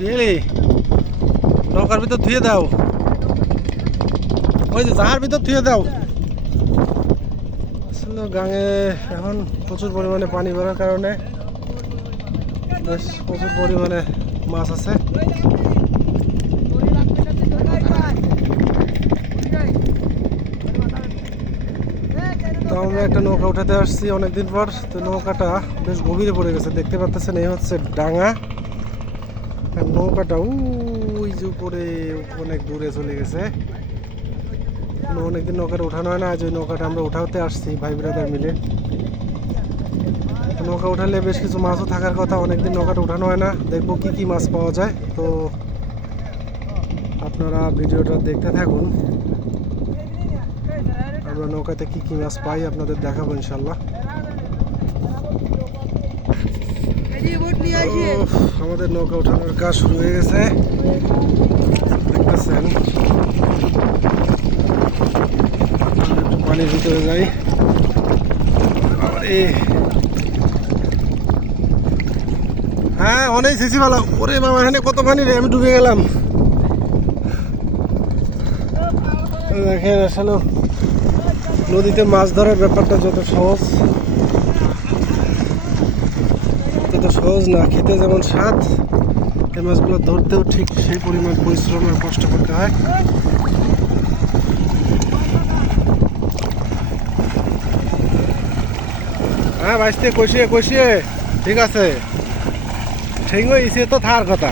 Really নৌকার ভিতর ধুয়ে দাও। ওই যে জাহার ভিতর ধুয়ে দাও। আসলে গাঙে এখন প্রচুর পরিমাণে পানি বেরোর কারণে বেশ প্রচুর পরিমাণে মাছ আছে। আমরা একটা নৌকা উঠাতে আসছি অনেকদিন পর। তো নৌকাটা বেশ গভীরে পড়ে গেছে, দেখতে পাচ্ছেন এই হচ্ছে ডাঙা। নৌকাটা ওই যে উপরে অনেক দূরে চলে গেছে। অনেকদিন নৌকাটা উঠানো হয় না, আজ ওই নৌকাটা আমরা উঠাতে আসছি, ভাই ব্রাদার মিলে। নৌকা উঠালে বেশ কিছু মাছও থাকার কথা, অনেকদিন নৌকাটা উঠানো হয় না, দেখব কি কি মাছ পাওয়া যায়। তো আপনারা ভিডিওটা দেখতে থাকুন। আমরা নৌকাতে কি কি মাছ পাই আপনাদের দেখাবো ইনশাল্লাহ আমাদের নৌকা ওঠানোর কাজ শুরু হয়ে গেছে। দেখতেছেন। একটু পানির ভিতরে যাই। হ্যাঁ অনেক শেষি ভালো ওরে বাবা, এখানে কত পানি রে? আমি ডুবে গেলাম। দেখেন, আসলে নদীতে মাছ ধরার ব্যাপারটা যত সহজ। সহজ না খেতে যেমন স্বাদ, এই মাছগুলো ধরতেও ঠিক সেই পরিমাণ পরিশ্রম আর কষ্ট করতে হয়। হ্যাঁ বাইসতে কষিয়ে কষিয়ে, ঠিক আছে। ঠিক হয়েছে তো থার কথা।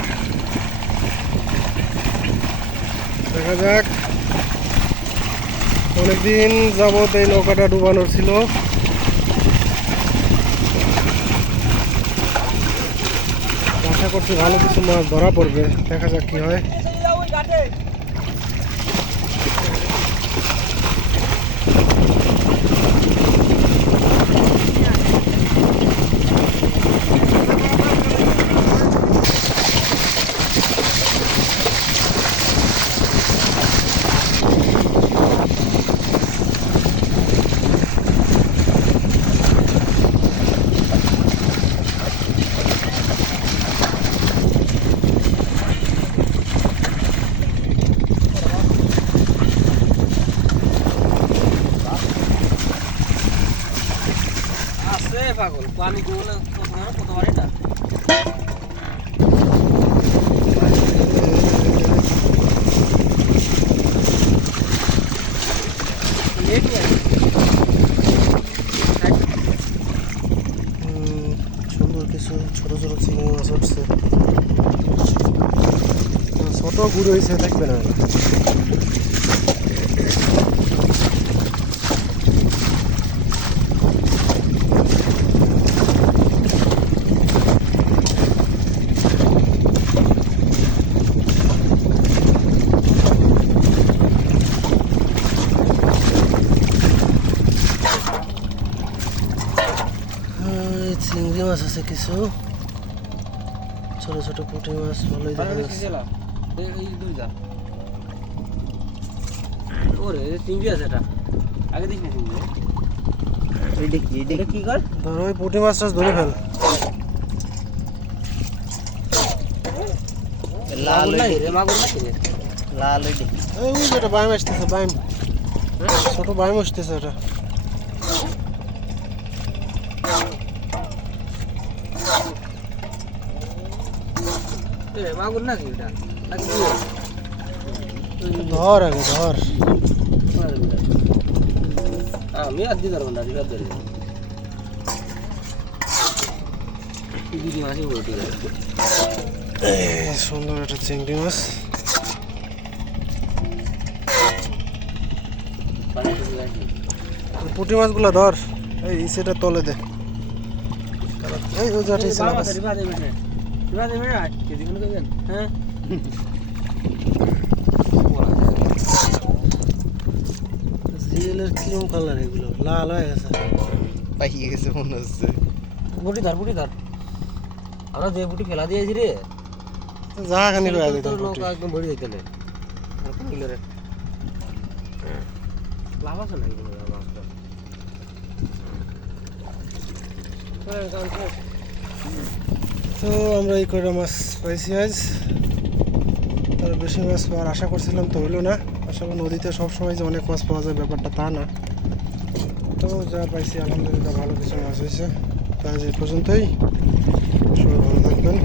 দেখা যাক, অনেকদিন যাবত এই নৌকাটা ডুবানোর ছিল। আশা করছি ভালো কিছু মাছ ধরা পড়বে। দেখা যাক কি হয় আছে পাগল। পানি প্রথমে প্রথমবার এটা সুন্দর কিছু ছোট ছোট চিংড়ি মাছ উঠছে ছোট গুড় হয়েছে, দেখবে না এই চিংড়ি মাছ আছে কিছু। ছোট ছোট পুঁটি মাছ ভালোই দেখা যাচ্ছে। ওরে চিংড়ি আছে এটা। আগে চিংড়ি। এটা কি এটা কি? কর? ধর ওই পুঁটি মাছ টাছ ধরে ফেল। লাল নাই রে মাগুর নাকি রে। লাল ওই দেখি এই ওই যেটা বাইম আসতেছে বাইম ছোট বাইম আসতেছে ওটা মাগুর নাকি ধর আগে ধর আমি আর দিদার বন্ধা দিদার ধরে দিদি মাসি বলতে সুন্দর একটা চিংড়ি মাছ পুঁটি মাছগুলো ধর এই সেটা তলে দে এই ওই যাটা ছিল হ্যাঁ কিরম কালার এগুলো লাল হয়ে গেছে। পাইয়ে গেছে মনে হচ্ছে। বুটি ধর বুটি ধর। আমরা যে বুটি ফেলা দিয়েছি রে। যা খানি করে দিতাম তোর একদম ভরি দিতে রে রে? লাভ আছে নাকি কোনো মাছটা তো আমরা এই কয়টা মাছ পাইছি আজ। তার বেশি মাছ পাওয়ার আশা করছিলাম তো হইল না। আসলে নদীতে সবসময় যে অনেক মাছ পাওয়া যায় ব্যাপারটা তা না। তো যা পাইছি, আলহামদুলিল্লাহ ভালো কিছু মাছ হয়েছে। তো আজ এই পর্যন্তই। সবাই ভালো থাকবেন।